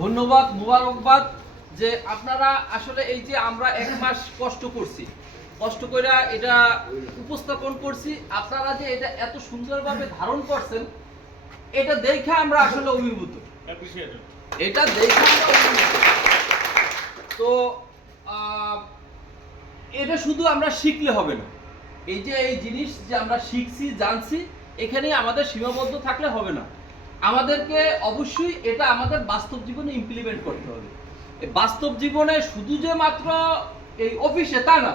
ধন্যবাদ, মোবারকবাদ যে আপনারা আসলে এই যে আমরা এক মাস কষ্ট করছি, কষ্ট করে এটা উপস্থাপন করছি, আপনারা যে এটা এত সুন্দরভাবে ধারণ করছেন, এটা দেখে আমরা আসলে অভিভূত। এটা দেখে আমরা অভিভূত। তো এটা শুধু আমরা শিখলে হবে না, এই যে এই জিনিস যে আমরা শিখছি জানছি এখানে আমাদের সীমাবদ্ধ থাকলে হবে না, আমাদেরকে অবশ্যই এটা আমাদের বাস্তব জীবনে ইমপ্লিমেন্ট করতে হবে। বাস্তব জীবনে শুধু যে মাত্র এই অফিসে তা না,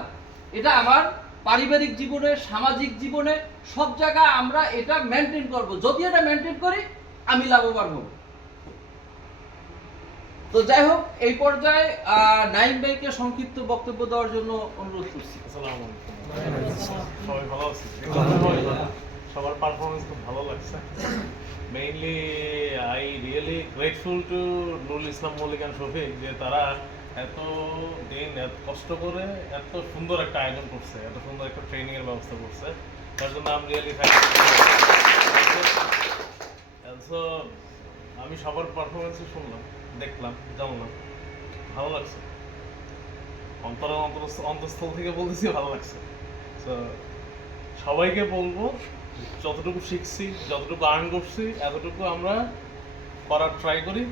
এটা আমার পারিবারিক জীবনে, সামাজিক জীবনে সব জায়গায় আমরা এটা মেনটেন করব। যদি এটা মেনটেন করি আমি লাভবান হব। তো যাই হোক, এই পর্যায়ে নাইম ভাইকে সংক্ষিপ্ত বক্তব্য দেওয়ার জন্য অনুরোধ করছি। আসসালামু আলাইকুম। সবাই ভালো আছেন? সবার পারফরমেন্স খুব ভালো লাগছে। Mainly I really grateful to Nurul Islam Mallick and Shafiq যে তারা এত দিন এত কষ্ট করে এত সুন্দর একটা আয়োজন করছে, এত সুন্দর একটা ট্রেনিং এর ব্যবস্থা করছে, তার জন্য আমি রিয়েলি থ্যাঙ্কফুল। আমি সবার পারফরমেন্স শুনলাম, দেখলাম, জানলাম, ভালো লাগছে। অন্তঃস্থল থেকে বলতেছি ভালো লাগছে। তো সবাইকে বলবো যতটুকু শিখছি, যতটুকু আর্ন করছি, এতটুকু আমরা করার ট্রাই করি।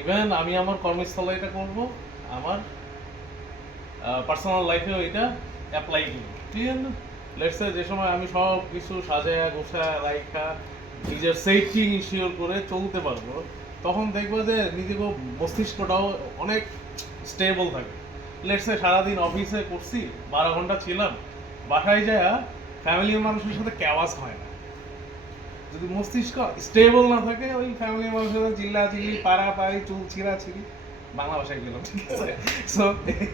ইভেন আমি আমার কর্মস্থলে এটা করব, আমার পার্সোনাল লাইফেও এটা অ্যাপ্লাই করি। ঠিক আছে না? লেটস সে যে সময় আমি সব কিছু সাজায়া গোছায়া রাইখা নিজের সেফটি ইনশিওর করে চলতে পারবো, তখন দেখবো যে নিজেকে মস্তিষ্কটাও অনেক স্টেবল থাকে। লেটসে সারাদিন অফিসে করছি, 12 ঘন্টা ছিলাম, বাসায় যায় ফ্যামিলির মানুষের সাথে ক্যাওয়াস হয় না। যদি মস্তিষ্ক স্টেবল না থাকে, ওই ফ্যামিলির মানুষের সাথে চিল্লাচিল্লি, পাড়াপাড়ি, চুল ছিঁড়াছিড়ি, বাংলা ভাষায় গেলাম, ঠিক আছে? সো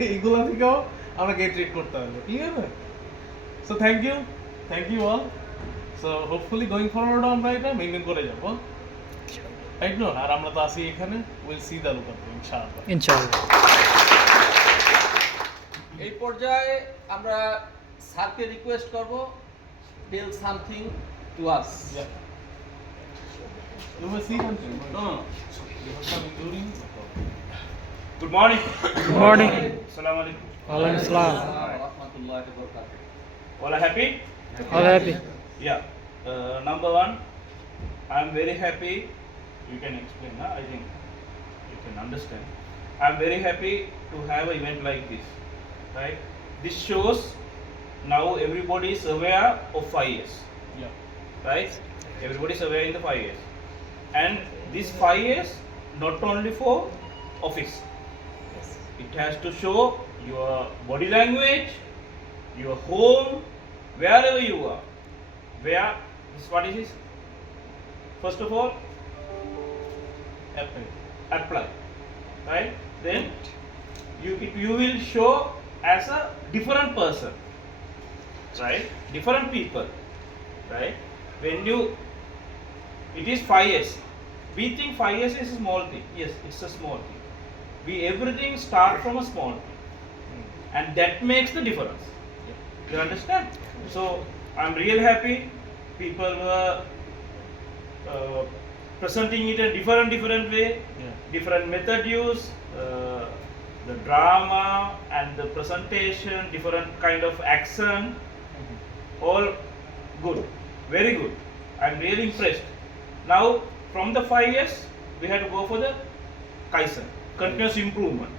এইগুলো থেকেও আমরা গেট রিড করতে হবে, ঠিক আছে? So thank you all. So hopefully going forward আমরা এটা মেইনটেইন করে যাবো, রাইট? নো, আর আমরা তো আছি এখানে, উইল সি দ্য লুক ইনশাআল্লাহ। এই পর্যায়ে আমরা স্যারকে রিকোয়েস্ট করব, tell something to us. You will see something. No. You have some enduring. Good morning. Good morning. Assalamu alaikum. Walaikum salam. Rahmatullahi wa barakatuh. All are happy? All happy. Yeah. Number one, I'm very happy. You can explain, huh? I think you can understand. I'm very happy to have an event like this, right? This shows now everybody is aware of 5 years, Yeah. right? Everybody is aware in the 5 years. And these 5 years, not only for office, it has to show your body language, your home, wherever you are. Where, what is this? First of all, apply, right? Then you will show as a different person, right? Different people, right? When you, it is 5 years. We think 5 years is a small thing. Yes, it's a small thing. Everything start from a small thing, and that makes the difference. You understand? So I'm real happy. People were presenting it in a different way, Yeah. different method use, the drama and the presentation, different kind of action, all good, very good. I'm really impressed. Now from the 5 years, we have to go for the Kaizen, continuous improvement,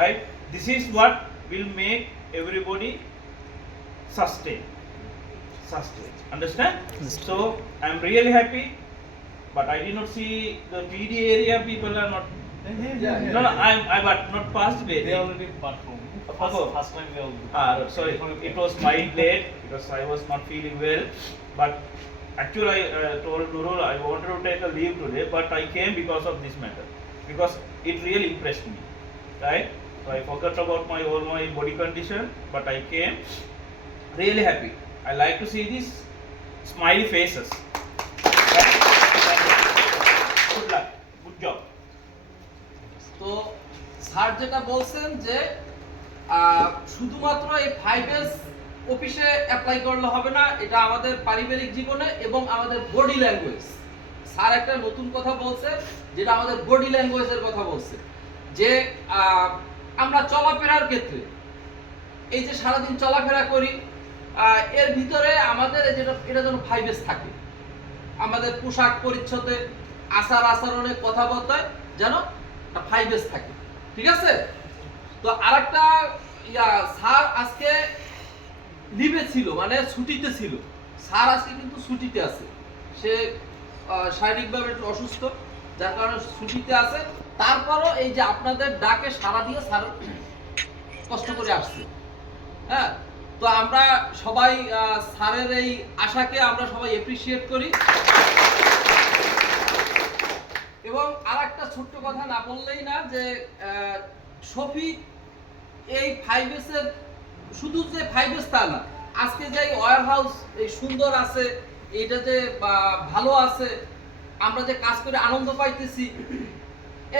right? This is what will make everybody sustain. Understand? So I'm really happy, but I did not see the PD area people are not. No, I but not past They way. already performed. First time they already. Sorry, it was my late because I was not feeling well. But actually, I told Nurul I wanted to take a leave today, but I came because of this matter, because it really impressed me, right? So I forgot about all my body condition, but I came really happy. I like to see these smiley faces. Right? Good luck, good job. তো sir যেটা বলছেন যে শুধুমাত্র এই 5 years অফিসে apply করলে হবে না, এটা আমাদের পারিবারিক জীবনে এবং আমাদের বডি ল্যাঙ্গুয়েজ, স্যার একটা নতুন কথা বলছে, যেটা আমাদের বডি ল্যাঙ্গুয়েজের কথা বলছে, যে আমরা চলাফেরার ক্ষেত্রে এই যে সারাদিন চলাফেরা করি, এর ভিতরে আমাদের যেটা এটা যেন 5S থাকে। আমাদের পোশাক পরিচ্ছদে, আচার আচরণে, কথাবার্তায় যেন 5S থাকে। ঠিক আছে? তো আরেকটা স্যার আজকে লিভে ছিল, মানে ছুটিতে ছিল। স্যার আজকে কিন্তু ছুটিতে আছে, সে শারীরিকভাবে একটু অসুস্থ, যার কারণে ছুটিতে আছে। তারপরও এই যে আপনাদের ডাকে সাড়া দিয়ে স্যার কষ্ট করে আসছে। হ্যাঁ, তো আমরা সবাই স্যারের এই আশাকে আমরা সবাই এপ্রিসিয়েট করি। এবং আরেকটা ছোট্ট কথা না বললেই না, যে শফিক এই 5S এর শুধু যে 5S তা না, আজকে যে ওয়্যার হাউস এই সুন্দর আছে, এইটা যে ভালো আছে, আমরা যে কাজ করে আনন্দ পাইতেছি,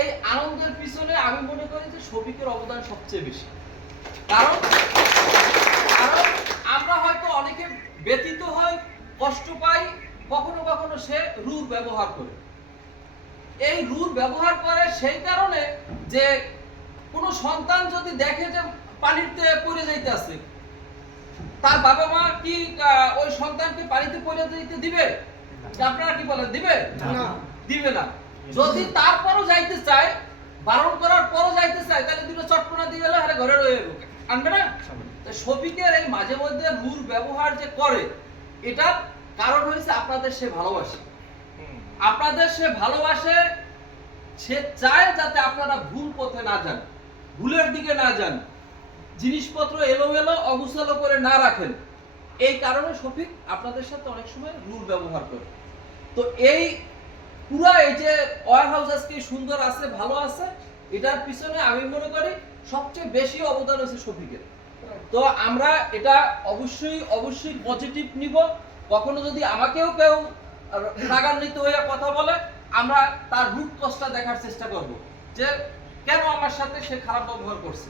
এই আনন্দের পিছনে আমি মনে করি যে শফিকের অবদান সবচেয়ে বেশি। কারণ আমরা হয়তো অনেকে ব্যতীত হয়, কষ্ট পাই, কখনো কখনো সে রূঢ় ব্যবহার করে। এই রূঢ় ব্যবহার করে সেই কারণে যে কোনো সন্তান যদি দেখে যে পানিতে পড়ে যাইতে আছে, তার বাবা মা কি ওই সন্তানকে পানিতে পড়ে যাইতে দিবে? আপনারা কি বলেন, দিবে? দিবে না। যদি তারপরও যাইতে চায়, বারণ করার পরও যাইতে চায়, তাহলে দুটো চটপনা দিয়ে গেলে আরে ঘরে রয়ে যাবে, আনবে না। শফিকের এই মাঝে মধ্যে রূঢ় ব্যবহার যে করে, এটার কারণ হয়েছে আপনাদের সে ভালোবাসে। আপনাদের সে ভালোবাসে, সে চায় যাতে আপনারা ভুল পথে না যান, ভুলের দিকে না যান, জিনিসপত্র এলোমেলো অগুছালো করে না রাখেন। এই কারণে শফিক আপনাদের সাথে অনেক সময় রূঢ় ব্যবহার করে। তো এই পুরা এই যে ওয়্যার হাউস আজকে সুন্দর আছে, ভালো আছে, এটার পিছনে আমি মনে করি সবচেয়ে বেশি অবদান হচ্ছে শফিকের। তো আমরা এটা অবশ্যই পজিটিভ নিব। কখনো যদি আমাকেও কেউ রাগান্বিত হয়ে কথা বলে, আমরা তার রুট কজটা দেখার চেষ্টা করব, যে কেন আমার সাথে সে খারাপ ব্যবহার করছে।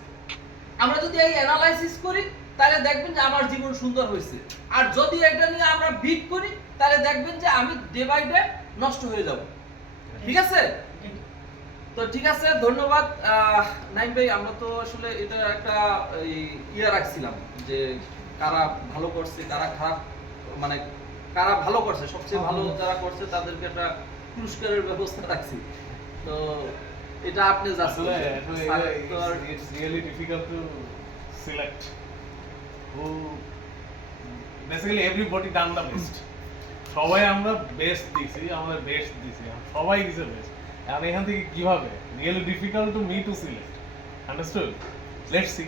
আমরা যদি এই অ্যানালাইসিস করি, তাহলে দেখবেন যে আমার জীবন সুন্দর হয়েছে। আর যদি এটা নিয়ে আমরা বিট করি, তাহলে দেখবেন যে আমি ডে বাই ডে নষ্ট হয়ে যাব। ঠিক আছে? তো ঠিক আছে, ধন্যবাদ নাইম ভাই। আমরা তো আসলে এটা একটা ইয়ে রাখছিলাম, যে কারা ভালো করছে, কারা খারাপ, মানে কারা ভালো করছে, সবচেয়ে ভালো যারা করছে তাদেরকে একটা পুরস্কারের ব্যবস্থা রাখছি। তো এটা আপনি আসলে it's really difficult to select who, basically everybody done the best. সবাই আমরা বেস্ট দিছি, আমাদের বেস্ট দিছি, সবাই দিছে বেস্ট। এখন এখান থেকে কিভাবে, really difficult to me to select, understood? Let's see.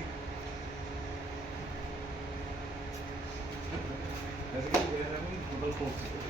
Basically, we are having total 4 people.